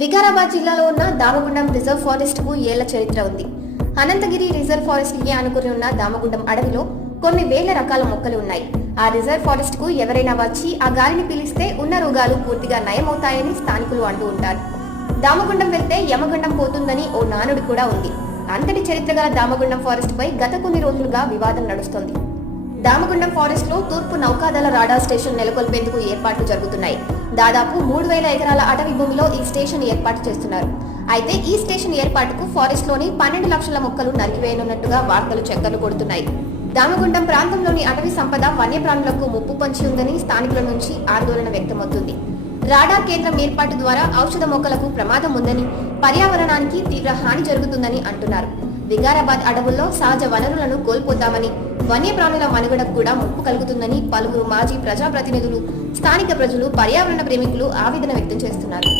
వికారాబాద్ జిల్లాలో ఉన్న Damagundam reserve forest కు ఏళ్ల చరిత్ర ఉంది. అనంతగిరి రిజర్వ్ ఫారెస్ట్ కి ఆనుకుని ఉన్న దామగుండం అడవిలో కొన్ని వేల రకాల మొక్కలు ఉన్నాయి. ఆ రిజర్వ్ ఫారెస్ట్ కు ఎవరైనా వచ్చి ఆ గాలిని పీలిస్తే ఉన్న రోగాలు పూర్తిగా నయమవుతాయని స్థానికులు అంటూ ఉంటారు. దామగుండం వెళ్తే యమగుండం పోతుందని ఓ నానుడి కూడా ఉంది. అంతటి చరిత్ర గల దామగుండం ఫారెస్ట్ పై గత కొన్ని రోజులుగా వివాదం నడుస్తోంది. దామగుండం ఫారెస్ట్ లో తూర్పు నౌకాదళ రాడార్ స్టేషన్ నెలకొల్పేందుకు ఏర్పాట్లు జరుగుతున్నాయి. దాదాపు 3000 ఎకరాల అటవీ భూమిలో ఈ స్టేషన్ ఏర్పాటు చేస్తున్నారు. అయితే ఈ స్టేషన్ ఏర్పాటుకు ఫారెస్ట్ లోని 12 లక్షల మొక్కలు నరికివేయనున్నట్టుగా వార్తలు చక్కర్లు కొడుతున్నాయి. దామగుండం ప్రాంతంలోని అటవీ సంపద వన్యప్రాణులకు ముప్పు పొంచి ఉందని స్థానికుల నుంచి ఆందోళన వ్యక్తమవుతుంది. రాడార్ కేంద్రం ఏర్పాటు ద్వారా ఔషధ మొక్కలకు ప్రమాదం ఉందని, పర్యావరణానికి తీవ్ర హాని జరుగుతుందని అంటున్నారు. వికారాబాద్ అడవుల్లో సహజ వనరులను కోల్పోతామని, వన్యప్రాణుల మనుగడకు కూడా ముప్పు కలుగుతుందని పలువురు మాజీ ప్రజాప్రతినిధులు, స్థానిక ప్రజలు, పర్యావరణ ప్రేమికులు ఆవేదన వ్యక్తం చేస్తున్నారు.